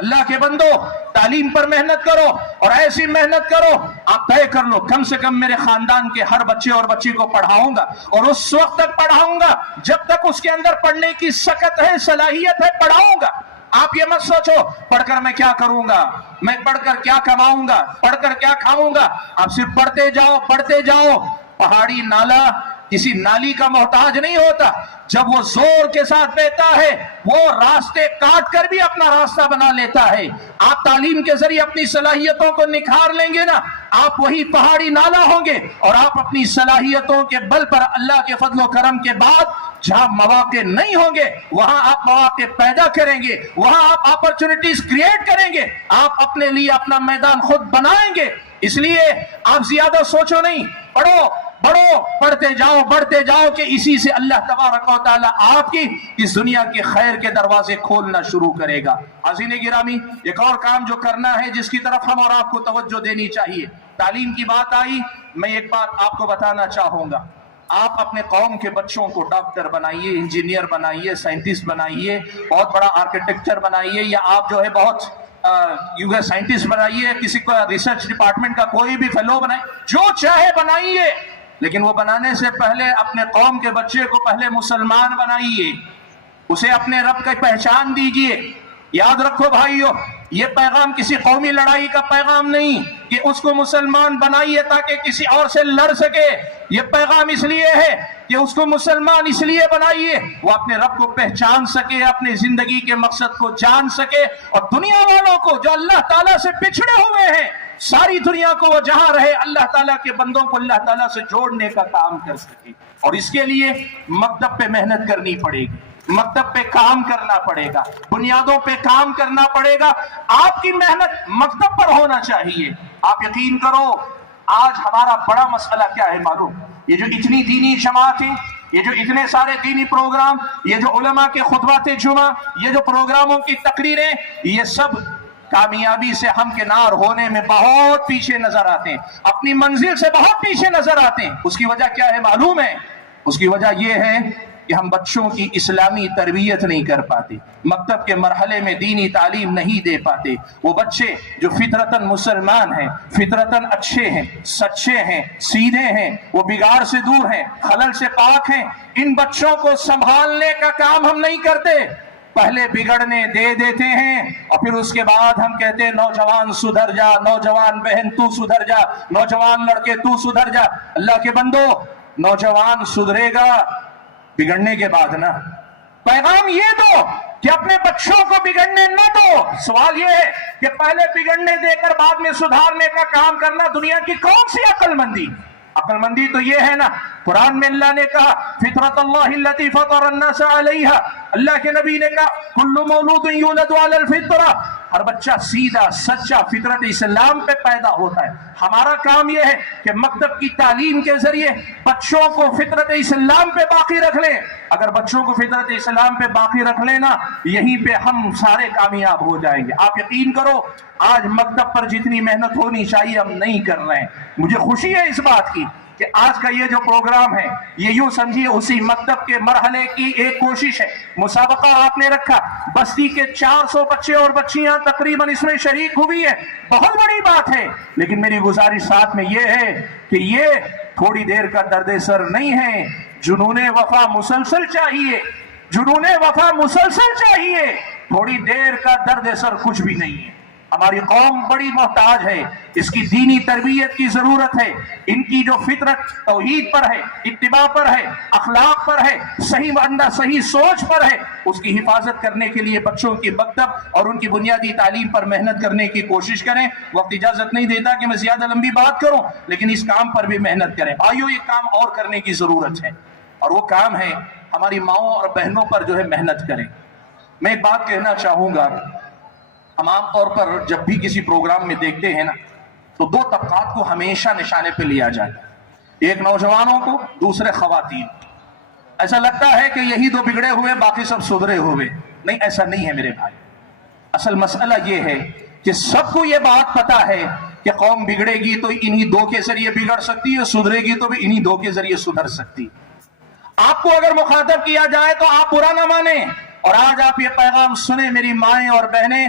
اللہ کے بندو تعلیم پر محنت کرو اور ایسی محنت کرو آپ طے کر لو کم سے کم میرے خاندان کے ہر بچے اور بچی کو پڑھاؤں گا اور اس وقت تک پڑھاؤں گا جب تک اس کے اندر پڑھنے کی سکت ہے صلاحیت ہے پڑھاؤں گا. آپ یہ مت سوچو پڑھ کر میں کیا کروں گا, میں پڑھ کر کیا کماؤں گا, پڑھ کر کیا کھاؤں گا. آپ صرف پڑھتے جاؤ. پہاڑی نالا کسی نالی کا محتاج نہیں ہوتا. جب وہ زور کے ساتھ بہتا ہے وہ راستے کاٹ کر بھی اپنا راستہ بنا لیتا ہے. آپ تعلیم کے ذریعے اپنی صلاحیتوں کو نکھار لیں گے نا, آپ وہی پہاڑی نالا ہوں گے اور آپ اپنی صلاحیتوں کے بل پر اللہ کے فضل و کرم کے بعد جہاں مواقع نہیں ہوں گے وہاں آپ مواقع پیدا کریں گے, وہاں آپ اپرچونٹیز کریٹ کریں گے, آپ اپنے لیے اپنا میدان خود بنائیں گے. اس لیے آپ زیادہ سوچو نہیں, بڑھو, بڑھتے جاؤ کہ اسی سے اللہ تبارک و تعالی آپ کی اس دنیا کے خیر کے دروازے کھولنا شروع کرے گا. حاضرین گرامی, ایک اور کام جو کرنا ہے جس کی طرف ہم اور آپ کو توجہ دینی چاہیے. تعلیم کی بات آئی, میں ایک بات آپ کو بتانا چاہوں گا. آپ اپنے قوم کے بچوں کو ڈاکٹر بنائیے, انجینئر بنائیے, سائنٹسٹ بنائیے, بہت بڑا آرکیٹیکچر بنائیے, یا آپ جو ہے بہت سائنٹسٹ بنائیے, کسی کو ریسرچ ڈپارٹمنٹ کا کوئی بھی فیلو بنائے, جو چاہے بنائیے, لیکن وہ بنانے سے پہلے اپنے قوم کے بچے کو پہلے مسلمان بنائیے, اسے اپنے رب کی پہچان دیجیے. یاد رکھو بھائیو, یہ پیغام کسی قومی لڑائی کا پیغام نہیں کہ اس کو مسلمان بنائیے تاکہ کسی اور سے لڑ سکے. یہ پیغام اس لیے ہے کہ اس کو مسلمان اس لیے بنائیے وہ اپنے رب کو پہچان سکے, اپنی زندگی کے مقصد کو جان سکے, اور دنیا والوں کو جو اللہ تعالیٰ سے بچھڑے ہوئے ہیں ساری دنیا کو وہ جہاں رہے اللہ تعالیٰ کے بندوں کو اللہ تعالیٰ سے جوڑنے کا کام کر سکے. اور اس کے لیے مکتب پہ محنت کرنی پڑے گی, مکتب پہ کام کرنا پڑے گا, بنیادوں پہ کام کرنا پڑے گا. آپ کی محنت مکتب پر ہونا چاہیے. آپ یقین کرو آج ہمارا بڑا مسئلہ کیا ہے معلوم؟ یہ جو اتنی دینی جماعتیں, یہ جو اتنے سارے دینی پروگرام, یہ جو علماء کے خطبات جمعہ, یہ جو پروگراموں کی تقریریں, یہ سب کامیابی سے ہمکنار ہونے میں بہت پیچھے نظر آتے ہیں, اپنی منزل سے بہت پیچھے نظر آتے ہیں. اس کی وجہ کیا ہے معلوم ہے؟ اس کی وجہ یہ ہے کہ ہم بچوں کی اسلامی تربیت نہیں کر پاتے, مکتب کے مرحلے میں دینی تعلیم نہیں دے پاتے. وہ بچے جو فطرتاً مسلمان ہیں, فطرتاً اچھے ہیں, سچے ہیں, سیدھے ہیں, وہ بگاڑ سے دور ہیں, خلل سے پاک ہیں, ان بچوں کو سنبھالنے کا کام ہم نہیں کرتے. پہلے بگڑنے دے دیتے ہیں اور پھر اس کے بعد ہم کہتے ہیں نوجوان سدھر جا, نوجوان بہن تو سدھر جا, نوجوان لڑکے تو سدھر جا. اللہ کے بندو, نوجوان سدھرے گا بگڑنے کے بعد نا. پیغام یہ دو کہ اپنے بچوں کو بگڑنے نہ دو. سوال یہ ہے کہ پہلے بگڑنے دے کر بعد میں سدھارنے کا کام کرنا دنیا کی کون سی عقل مندی؟ عقل مندی تو یہ ہے نا, قرآن میں اللہ نے کہا فطرت اللہ التی فطر الناس علیہا, اللہ کے نبی نے کہا کل مولود یولد علی الفطرہ, ہر بچہ سیدھا سچا فطرت اسلام پہ پیدا ہوتا ہے. ہمارا کام یہ ہے کہ مکتب کی تعلیم کے ذریعے بچوں کو فطرت اسلام پہ باقی رکھ لیں. اگر بچوں کو فطرت اسلام پہ باقی رکھ لینا, یہیں پہ ہم سارے کامیاب ہو جائیں گے. آپ یقین کرو آج مکتب پر جتنی محنت ہونی چاہیے ہم نہیں کر رہے ہیں. مجھے خوشی ہے اس بات کی کہ آج کا یہ جو پروگرام ہے یہ یوں سمجھیے اسی مکتب کے مرحلے کی ایک کوشش ہے. مسابقہ آپ نے رکھا, بستی کے 400 بچے اور بچیاں تقریباً اس میں شریک ہوئی ہیں, بہت بڑی بات ہے. لیکن میری گزارش ساتھ میں یہ ہے کہ یہ تھوڑی دیر کا درد سر نہیں ہے, جنون وفا مسلسل چاہیے, جنون وفا مسلسل چاہیے. تھوڑی دیر کا درد سر کچھ بھی نہیں ہے. ہماری قوم بڑی محتاج ہے, اس کی دینی تربیت کی ضرورت ہے. ان کی جو فطرت توحید پر ہے, اتباع پر ہے, اخلاق پر ہے, صحیح معندہ صحیح سوچ پر ہے, اس کی حفاظت کرنے کے لیے بچوں کی مکتب اور ان کی بنیادی تعلیم پر محنت کرنے کی کوشش کریں. وقت اجازت نہیں دیتا کہ میں زیادہ لمبی بات کروں, لیکن اس کام پر بھی محنت کریں. بھائیو یہ کام اور کرنے کی ضرورت ہے, اور وہ کام ہے ہماری ماؤں اور بہنوں پر جو ہے محنت کریں. میں ایک بات کہنا چاہوں گا, ہم عام طور پر جب بھی کسی پروگرام میں دیکھتے ہیں نا تو دو طبقات کو ہمیشہ نشانے پہ لیا جاتا ہے, ایک نوجوانوں کو, دوسرے خواتین. ایسا لگتا ہے کہ یہی دو بگڑے ہوئے باقی سب سدھرے ہوئے. نہیں, ایسا نہیں ہے میرے بھائی. اصل مسئلہ یہ ہے کہ سب کو یہ بات پتا ہے کہ قوم بگڑے گی تو انہی دو کے ذریعے بگڑ سکتی ہے, سدھرے گی تو بھی انہی دو کے ذریعے سدھر سکتی. آپ کو اگر مخاطب کیا جائے تو آپ برا نہ مانیں, اور آج آپ یہ پیغام سنیں میری مائیں اور بہنیں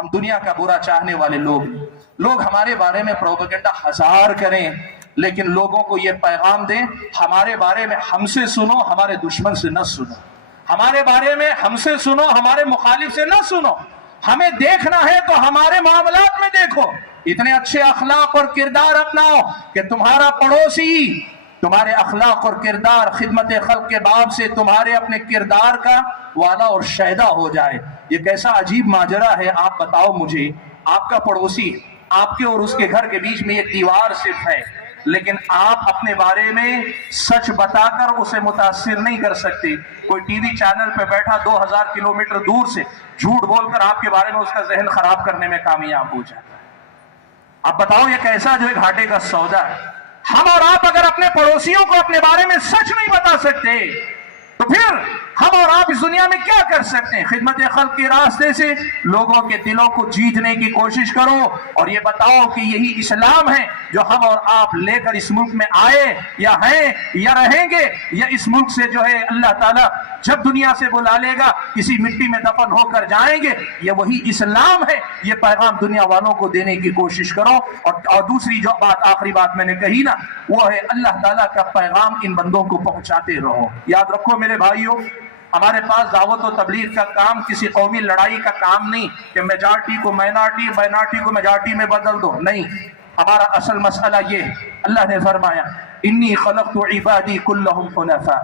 ہم دنیا کا برا چاہنے والے لوگ ہمارے بارے میں پروپیگنڈا ہزار کریں، لیکن لوگوں کو یہ پیغام دیں ہمارے بارے میں ہم سے سنو، ہمارے دشمن سے نہ سنو، ہمارے بارے میں ہم سے سنو، ہمارے مخالف سے نہ سنو، ہمیں دیکھنا ہے تو ہمارے معاملات میں دیکھو، اتنے اچھے اخلاق اور کردار اپناؤ کہ تمہارا پڑوسی تمہارے اخلاق اور کردار خدمت خلق کے باب سے تمہارے اپنے کردار کا والا اور شہدا ہو جائے۔ یہ کیسا عجیب ماجرا ہے، آپ بتاؤ مجھے، آپ کا پڑوسی آپ کے اور اس کے گھر کے بیچ میں ایک دیوار صرف ہے، لیکن آپ اپنے بارے میں سچ بتا کر اسے متاثر نہیں کر سکتے۔ کوئی ٹی وی چینل پہ بیٹھا 2000 کلومیٹر دور سے جھوٹ بول کر آپ کے بارے میں اس کا ذہن خراب کرنے میں کامیاب ہو جاتا ہے۔ اب بتاؤ یہ کیسا جو ہے گھاٹے کا سودا ہے۔ ہم اور آپ اگر اپنے پڑوسیوں کو اپنے بارے میں سچ نہیں بتا سکتے تو پھر ہم اور آپ اس دنیا میں کیا کر سکتے ہیں؟ خدمت خلق کے راستے سے لوگوں کے دلوں کو جیتنے کی کوشش کرو اور یہ بتاؤ کہ یہی اسلام ہے جو ہم اور آپ لے کر اس ملک میں آئے یا ہیں یا رہیں گے، یا اس ملک سے جو ہے اللہ تعالیٰ جب دنیا سے بلا لے گا کسی مٹی میں دفن ہو کر جائیں گے، یہ وہی اسلام ہے۔ یہ پیغام دنیا والوں کو دینے کی کوشش کرو۔ اور دوسری جو بات، آخری بات میں نے کہی نا، وہ ہے اللہ تعالیٰ کا پیغام ان بندوں کو پہنچاتے رہو۔ یاد رکھو میرے بھائیوں، ہمارے پاس دعوت و تبلیغ کا کام کسی قومی لڑائی کا کام نہیں کہ میجارٹی کو مائنارٹی، مائنارٹی کو میجارٹی میں بدل دو، نہیں۔ ہمارا اصل مسئلہ یہ ہے، اللہ نے فرمایا انی خلقت عبادی کلہم حنفاء،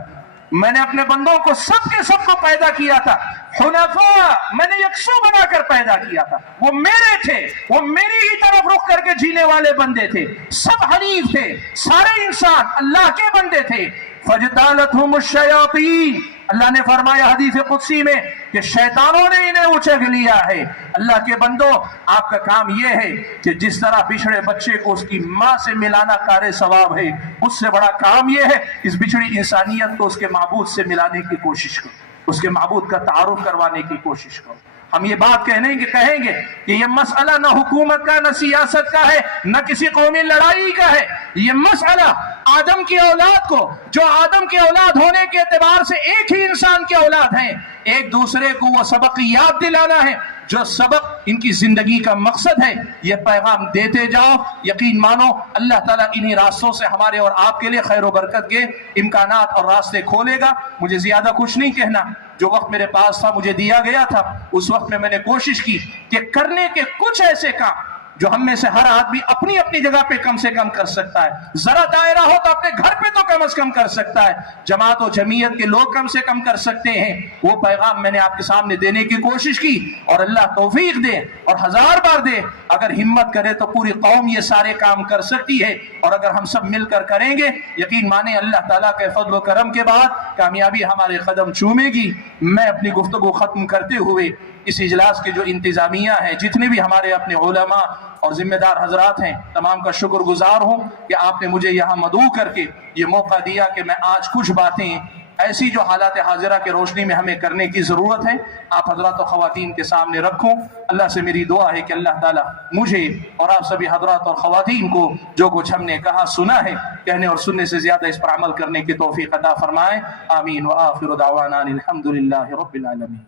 میں نے اپنے بندوں کو سب کے سب کو پیدا کیا تھا حنفاء، میں نے یکسو بنا کر پیدا کیا تھا۔ وہ میرے تھے، وہ میری ہی طرف رخ کر کے جینے والے بندے تھے، سب حنیف تھے، سارے انسان اللہ کے بندے تھے۔ فَجْتَالَتْهُمُ الشَّيَاطِينُ، اللہ نے فرمایا حدیث قدسی میں کہ شیطانوں نے انہیں اچک لیا ہے۔ اللہ کے بندو، آپ کا کام یہ ہے کہ جس طرح بچھڑے بچے کو اس کی ماں سے ملانا کار ثواب ہے، اس سے بڑا کام یہ ہے اس بچھڑی انسانیت کو اس کے معبود سے ملانے کی کوشش کرو، اس کے معبود کا تعارف کروانے کی کوشش کرو۔ ہم یہ بات کہیں گے کہ یہ مسئلہ نہ حکومت کا، نہ سیاست کا ہے، نہ کسی قومی لڑائی کا ہے، یہ مسئلہ آدم کی اولاد کو، جو آدم کی اولاد ہونے کے اعتبار سے ایک ہی انسان کی اولاد ہیں، ایک دوسرے کو وہ سبق یاد دلانا ہے جو سبق ان کی زندگی کا مقصد ہے۔ یہ پیغام دیتے جاؤ، یقین مانو اللہ تعالیٰ انہی راستوں سے ہمارے اور آپ کے لیے خیر و برکت کے امکانات اور راستے کھولے گا۔ مجھے زیادہ کچھ نہیں کہنا، جو وقت میرے پاس تھا، مجھے دیا گیا تھا، اس وقت میں نے کوشش کی کہ کرنے کے کچھ ایسے کام جو ہم میں سے ہر آدمی اپنی اپنی جگہ پہ کم سے کم کر سکتا ہے۔ ذرا دائرہ ہو تو اپنے گھر پہ تو کم از کم کر سکتا ہے، جماعت و جمعیت کے لوگ کم سے کم کر سکتے ہیں۔ وہ پیغام میں نے آپ کے سامنے دینے کی کوشش کی، اور اللہ توفیق دے اور ہزار بار دے، اگر ہمت کرے تو پوری قوم یہ سارے کام کر سکتی ہے، اور اگر ہم سب مل کر کریں گے، یقین مانیں اللہ تعالیٰ کے فضل و کرم کے بعد کامیابی ہمارے قدم چومے گی۔ میں اپنی گفتگو ختم کرتے ہوئے اس اجلاس کے جو انتظامیہ ہیں، جتنے بھی ہمارے اپنے علماء اور ذمہ دار حضرات ہیں، تمام کا شکر گزار ہوں کہ آپ نے مجھے یہاں مدعو کر کے یہ موقع دیا کہ میں آج کچھ باتیں ایسی جو حالات حاضرہ کے روشنی میں ہمیں کرنے کی ضرورت ہے آپ حضرات و خواتین کے سامنے رکھوں۔ اللہ سے میری دعا ہے کہ اللہ تعالیٰ مجھے اور آپ سبھی حضرات اور خواتین کو جو کچھ ہم نے کہا سنا ہے، کہنے اور سننے سے زیادہ اس پر عمل کرنے کی توفیق عطا فرمائے۔ آمین وآخر دعوانا الحمدللہ رب العالمین۔